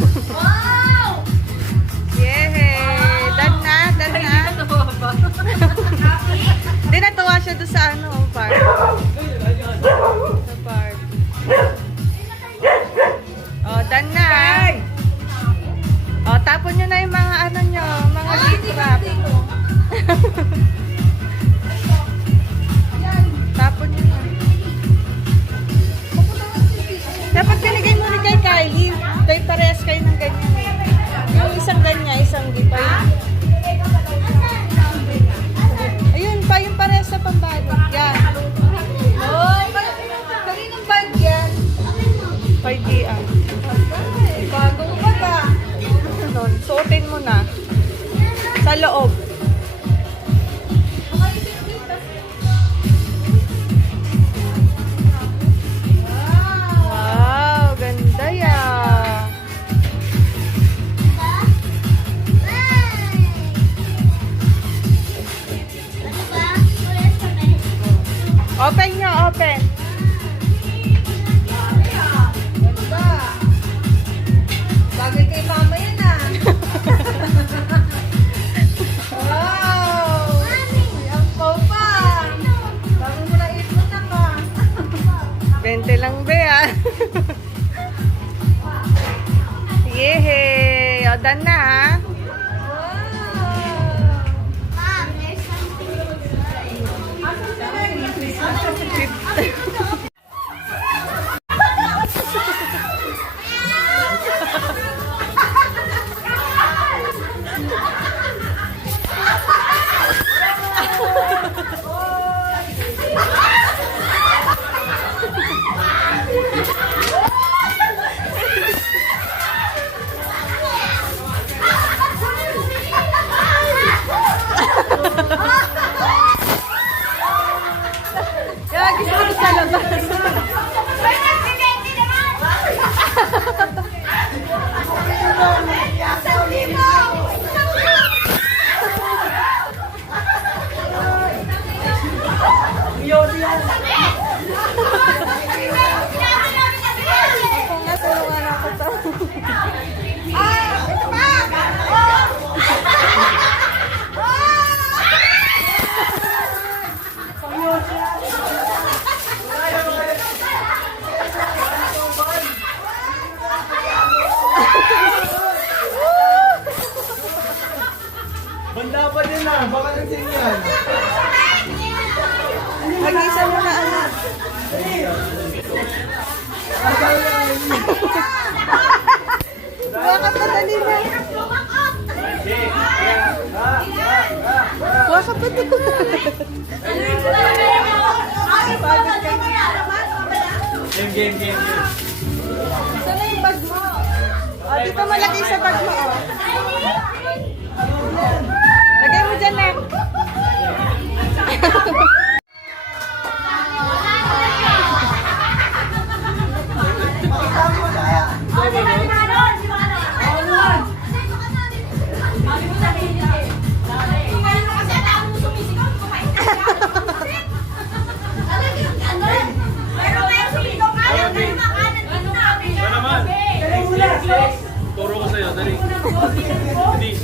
Wow! Yehey! Dan na. Hindi, natuwa siya doon sa park. Sa park. Oh, dan na. Oh, tapon nyo na yung mga mga litrap. Tapon nyo na. Dapat binigay mo ni kay Kylie. Tayo parehas kayo ng ganyan. Yung isang ganyan, isang gipay. Ayun pa, yung parehas sa pambalot. Yan. Oh, kaninong bag yan? 5D ang. Bagong baba. Doon, suotin mo na. Sa loob. Wow, ganda yan. Open nyo, open. Ganda. Bagay kay mama yan ah. Wow! Ang pa. Bago mo lang ipon na ka. 20 lang be ah. Yehey! O, done na ha. Lagi siguro sa labas. Ako nga, tulungan ako to. Banda pa din na, baka nagsing yan. Mag-isa mo na anak. Bakit madali na? Bakit madali na? Game. Saan na yung bag mo? O, dito malagay sa bag mo. O. Lagay mo dyan, Nek. Turo ko sa'yo, dali. Hindi.